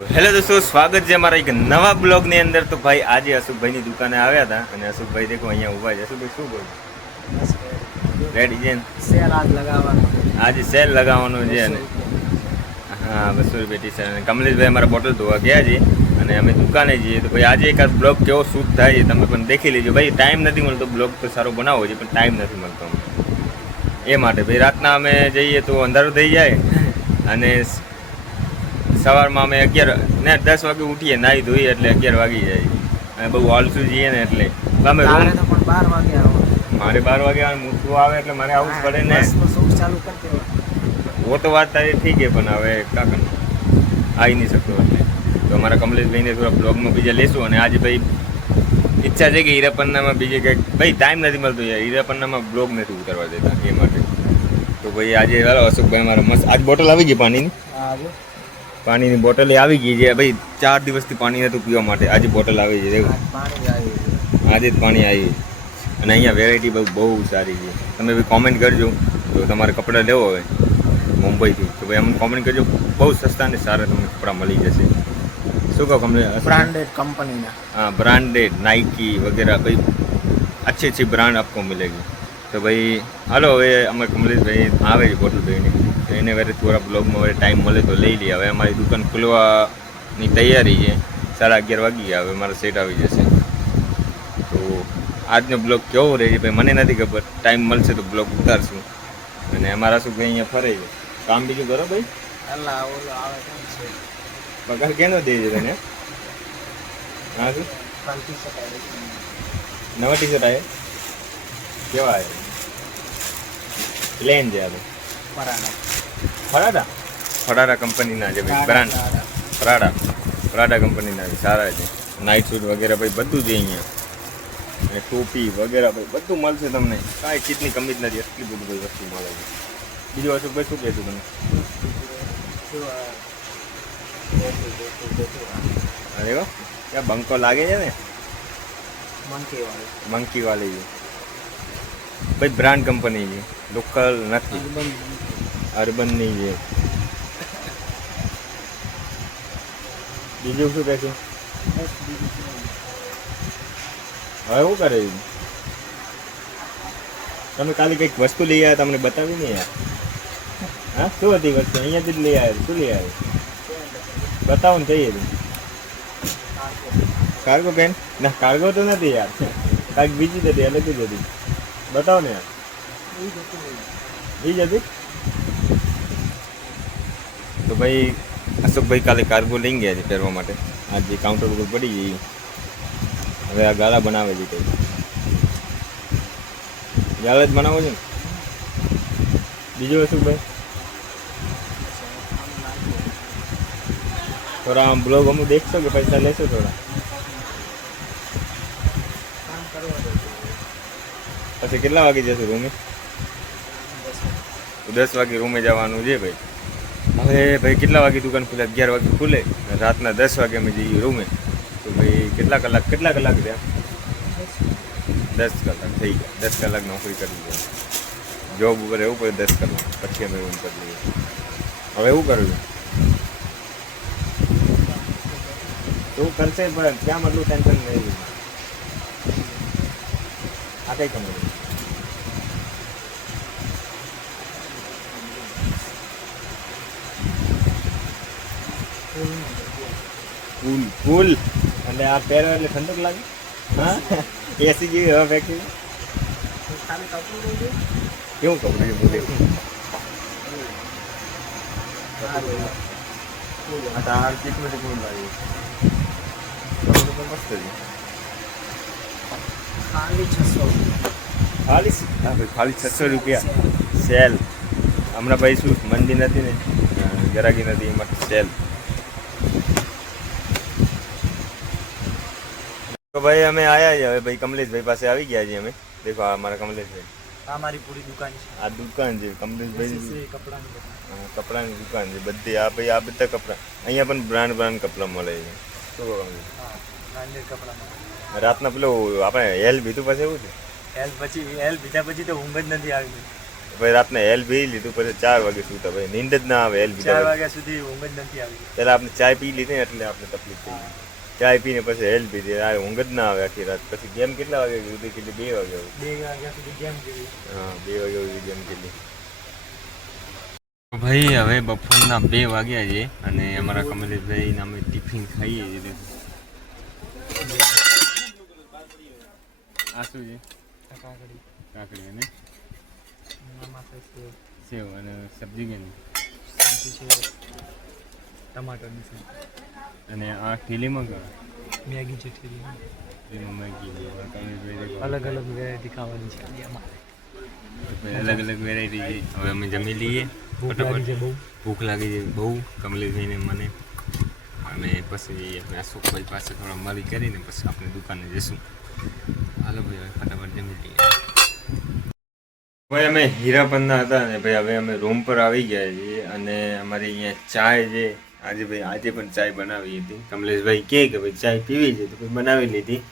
Hello દોસ્તો, સ્વાગત છે અમારા એક નવા બ્લોગની અંદર. તો ભાઈ આજે અશોકભાઈની દુકાને આવ્યા હતા અને અશોકભાઈ દેખો અહીંયા ઊભા છે. અશોકભાઈ શું બોલ રેડી છે સેલ આજ લગાવવાનો આજે સેલ લગાવવાનો છે અને હા 200 રૂપિયા ટી શર્ટ. અને કમલેશભાઈ અમારા બોટલ ધોવા ગયા છે અને અમે દુકાને જઈએ. તો ભાઈ આજે એકાદ બ્લોગ કેવો શૂટ થાય છે તમે પણ દેખી લેજો. ભાઈ ટાઈમ નથી મળતો, બ્લોગ તો સારો બનાવવો છે પણ ટાઈમ નથી મળતો અમને. એ માટે ભાઈ રાતના અમે જઈએ તો અંધારું થઈ જાય અને સવારમાં અમે 11 ને 10 વાગે ઉઠીએ, નાહી ધોઈએ એટલે 11 વાગી જાય અને બહુ આળસુ જઈએ ને એટલે અમે તારે તો પણ 12 વાગે આવો. મારે 12 વાગે મૂકવું આવે એટલે મારે આવવું જ પડે ને. બસમાં શૂટ ચાલુ કરી દેવાનું. वो तो વાત તારી ઠીક है પણ હવે કાકા આવી નહીં શકતો એટલે તો અમારા કમલેશભાઈને થોડા બ્લોગમાં બીજા લેશું. અને આજે ભાઈ ઈચ્છા છે કે હીરાપન્નામાં બીજે કંઈક ભાઈ ટાઈમ નથી મળતો યાર, હીરાપન્નામાં બ્લોગ નથી ઉતારવા દેતા એ માટે. તો ભાઈ આજે ચાલો અશોકભાઈ અમારા મસ્ત આજ બોટલ આવી ગઈ પાણીની. પાણીની બોટલ આવી ગઈ છે ભાઈ. 4 દિવસથી પાણી નહોતું પીવા માટે આજે બોટલ આવી છે. આજે જ પાણી આવી અને અહીંયા વેરાયટી બહુ સારી છે. તમે બી કોમેન્ટ કરજો તો તમારે કપડાં લેવો હોય મુંબઈથી તો ભાઈ અમને કોમેન્ટ કરજો. બહુ સસ્તા અને સારા તમને કપડાં મળી જશે. શું કહો કમલે? ब्रांडेड कंपनी ना. हाँ ब्रांडेड नाइकी वगैरह भाई अच्छी अच्छी ब्रांड आपको मिलेगी. તો ભાઈ હાલો હવે અમે કમલેશભાઈ આવે છે બોટલ ભાઈને તો એને વરે થોડા બ્લોગમાં વરે ટાઈમ મળે તો લઈ લઈએ. હવે અમારી દુકાન ખુલવાની તૈયારી છે. 11:30 વાગી ગયા, હવે મારો સેટ આવી જશે. તો આજનો બ્લોગ કેવો રહે છે ભાઈ મને નથી ખબર. ટાઈમ મળશે તો બ્લોગ ઉતારશું. અને અમારા શું ભાઈ અહીંયા ફરે છે. કામ બીજું કરો ભાઈ? અલ્લાહ ઓલો આવે કેમ છે? પગાર કેનો દે છે તને? હા શું પાલટી સટાઈ નવા ટી શર્ટ આવે કેવા આવે? પ્લેન છે આપણે પરાડા ફરાડા કંપનીના છે ભાઈ. બ્રાન્ડ ફરાડા કંપનીના છે, સારા છે. નાઇટ સૂટ વગેરે ભાઈ બધું છે અહીંયા. અને ટોપી વગેરે ભાઈ બધું મળશે તમને. કાંઈ ચીજની કમી જ નથી, એટલી બધી બધી વસ્તુ મળે છે. બીજું અશોકભાઈ શું કહેશું તમે? અરે વાહ, ક્યાં બંકો લાગે છે ને મંકી વાળી છે ભાઈ. બ્રાન્ડ કંપની છે, લોકલ નથી, અર્બનની છે. બીજું શું કહેશું? હવે શું કરે છે? તમે કાલે કંઈક વસ્તુ લઈ આવ્યા, તમને બતાવી નહીં યાર. હા શું હતી વસ્તુ? અહીંયાથી જ લઈ આવ્યા. શું લઈ આવ્યા બતાવો ને કહીએ તું. Cargo pen? ના કાર્ગો તો નથી યાર, કાંઈક બીજી હતી, અલગ જ હતી. બતાવો ને યાર. એ જ હતી. તો ભાઈ અશોકભાઈ કાલે કાર્ગો લઈ ગયા છે પહેરવા માટે. આજે કાઉન્ટર ઉપર પડી ગઈ. હવે આ ગાળા બનાવે છે કંઈ. ગાળા જ બનાવો છે ને. બીજું અશોકભાઈ થોડા આમ બ્લોગ અમુક દેખશો કે પૈસા લેશો થોડા? પછી કેટલા વાગે જશો રૂમે? 10 વાગે રૂમે જવાનું છે ભાઈ. હવે ભાઈ કેટલા વાગે દુકાન ખુલે? 11 વાગે ખુલે. રાતના 10 વાગે અમે જઈએ રૂમે. તો ભાઈ કેટલા કલાક થયા? 10 કલાક થઈ ગયા. 10 કલાક નોકરી કરવી પડે. જોબ ઉપર રહેવું પડે 10 કલાક, પછી અમે રૂમ કરી લઈએ. હવે એવું કરવું એવું કરશે પણ ત્યાં આટલું ટેન્શન નહીં. આ કઈ કંપની? કુલ એટલે આ પહેરો એટલે ઠંડક લાગે. હા એસી જેવી હવા ફેક્ટરી. કેવું કપડું છે બોલે? આ ચીકણી કુલ લાગે. મસ્ત છે. ખાલી 600 રૂપિયા સેલ. હમણાં ભાઈ શું મંદી નથી ને, ગરાગી નથી એમાં સેલ. તો ભાઈ અમે આયા છે હવે ભાઈ કમલેશભાઈ પાસે આવી ગયા છીએ અમે. દેખો આ અમારા કમલેશભાઈ. हमारी पूरी दुकान है. આ દુકાન છે કમલેશભાઈ. कपड़ा नहीं. કપડાની દુકાન છે બધી. આ ભાઈ આ બધા કપડાં અહીંયા પણ બ્રાન્ડ કપડાં મળે છે. શું ब्रांडेड कपड़ा. રાતના પેલું આપણે હેલ બીજું પાસે એવું છે. હેલ પીધા પછી તો ઊંઘ જ નથી આવી. ભાઈ રાતને હેલ પી લીધું પછી 4 વાગે સૂતા ભાઈ નીંદ જ ના આવે હેલ 4 પીધા વાગ્યા સુધી ઊંઘ જ નથી આવી. પહેલાં આપણે ચાય પી લીધી ને એટલે આપણે તકલીફ થઈ ગઈ. ચાય પીને પછી હેલ પીધી આ ઊંઘ જ ના આવે આખી રાત. પછી ગેમ કેટલા વાગે સુધી કેટલી 2 વાગે આવી. 2 વાગ્યા સુધી ગેમ ખેલી. હા 2 વાગે સુધી ગેમ ખેલી. ભાઈ હવે બપોરના 2 વાગ્યા છે અને અમારા કમલેશભાઈ અમે ટિફિન ખાઈએ છીએ. આ શું છે? કાકડી. કાકડી અને આમાં છે સેવ અને સબ્જી કેની સબ્જી છે ટમાટરની છે અને આ ઠેલીમાં મેગી છે ઠેલી. એમાં મેગી અલગ અલગ વેરાયટી ખાવાની છે આજે અમારે. અલગ અલગ વેરાયટી છે. હવે અમે જમી લઈએ ભૂખ લાગી છે બહુ. ભૂખ લાગી છે બહુ કમલેશભાઈને મને અને પછી આપણે અશોકભાઈ પાસે થોડા મળી કરીને પછી આપણે દુકાને જઈશું. હાલો ભાઈ હવે ફટાફટ જમી લઈએ. ભાઈ અમે હીરાપરના હતા ને ભાઈ હવે અમે રૂમ પર આવી ગયા છીએ અને અમારી અહીંયા ચાય છે. આજે પણ ચાય બનાવી હતી. કમલેશભાઈ કહે કે ભાઈ ચાય પીવી છે તો ભાઈ બનાવી લીધી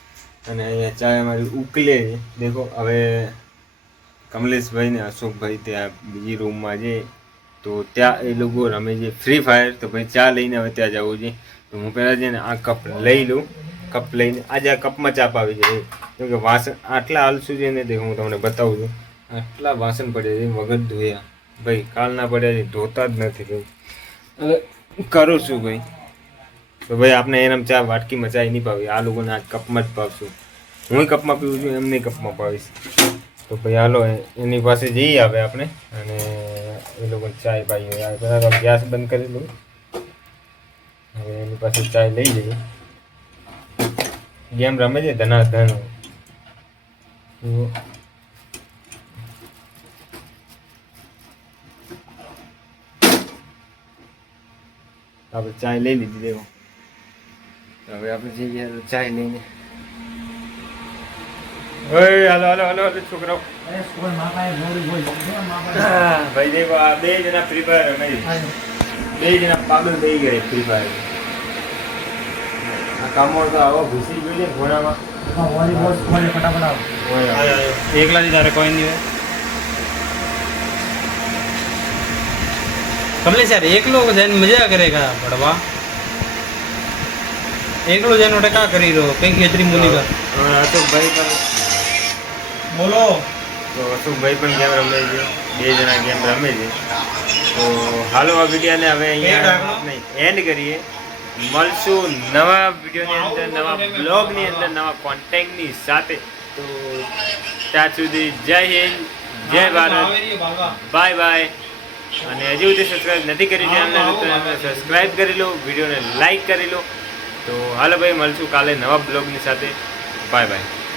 અને અહીંયા ચાય અમારી ઉકલે છે. દેખો હવે કમલેશભાઈ ને અશોકભાઈ ત્યાં બીજી રૂમમાં છે તો ત્યાં એ લોકો રમે છે ફ્રી ફાયર. તો ભાઈ ચા લઈને હવે ત્યાં જવું છે તો હું પહેલાં છે ને આ કપ લઈ લઉં. કપ લઈને આજે આ કપમાં ચા પાવી છે કેમ કે વાસણ આટલા આલસું છે ને તે હું તમને બતાવું છું. આટલા વાસણ પડ્યા છે વગર ધોયા ભાઈ કાલના પડ્યા છે ધોતા જ નથી ભાઈ. હવે કરું છું ભાઈ તો ભાઈ આપણે એનામ ચા વાટકીમાં ચાય નહીં પાવી. આ લોકોને આ કપમાં જ પાવશું. હું કપમાં પીવું છું એમને કપમાં પાવીશ. તો ભાઈ હાલો એની પાસે જઈએ આવે આપણે અને એ લોકો ચાય પાઈએ. પહેલાં તો ગેસ બંધ કરી લઉં. હવે એની પાસે ચાય લઈ જઈએ. ગેમ રમે છે ધનાધન. આપણે ચાય લઈ લીધી દેવો. હવે આપણે જઈએ ચાય લઈને. ઓય હાલો હાલો હાલો હાલો છોકરાઓ. ભાઈ દેખો આ 2 જણા ફ્રી ફાયર રમે છે. 2 જણા પાગલ થઈ ગયા ફ્રી ફાયર. આ કામો તો આવો ઘૂસી ગયો છે ઘોડામાં. એકલા જ તારે કોઈ નહીં હોય. કમલેશ યાર એકલો જઈને મજા કરેગા બડવા. એકલો જઈને ઓટે કા કરી રહ્યો કઈ ખેતરી મુલી કા. અશોકભાઈ પણ બોલો. તો અશોકભાઈ પણ ગેમ રમે છે. 2 જણા ગેમ રમે છે. તો હાલો આ વિડીયોને હવે અહીંયા એન્ડ કરીએ. મળશું નવા વિડીયોની અંદર નવા બ્લોગની અંદર નવા કોન્ટેન્ટની સાથે. તો ત્યાં સુધી જય હિન્દ જય ભારત બાય બાય. અને હજુ સુધી સબસ્ક્રાઈબ નથી કરી ચેનલને તો સબસ્ક્રાઈબ કરી લો. વિડીયોને લાઈક કરી લો. તો હાલો ભાઈ મળશું કાલે નવા બ્લોગની સાથે. Bye bye.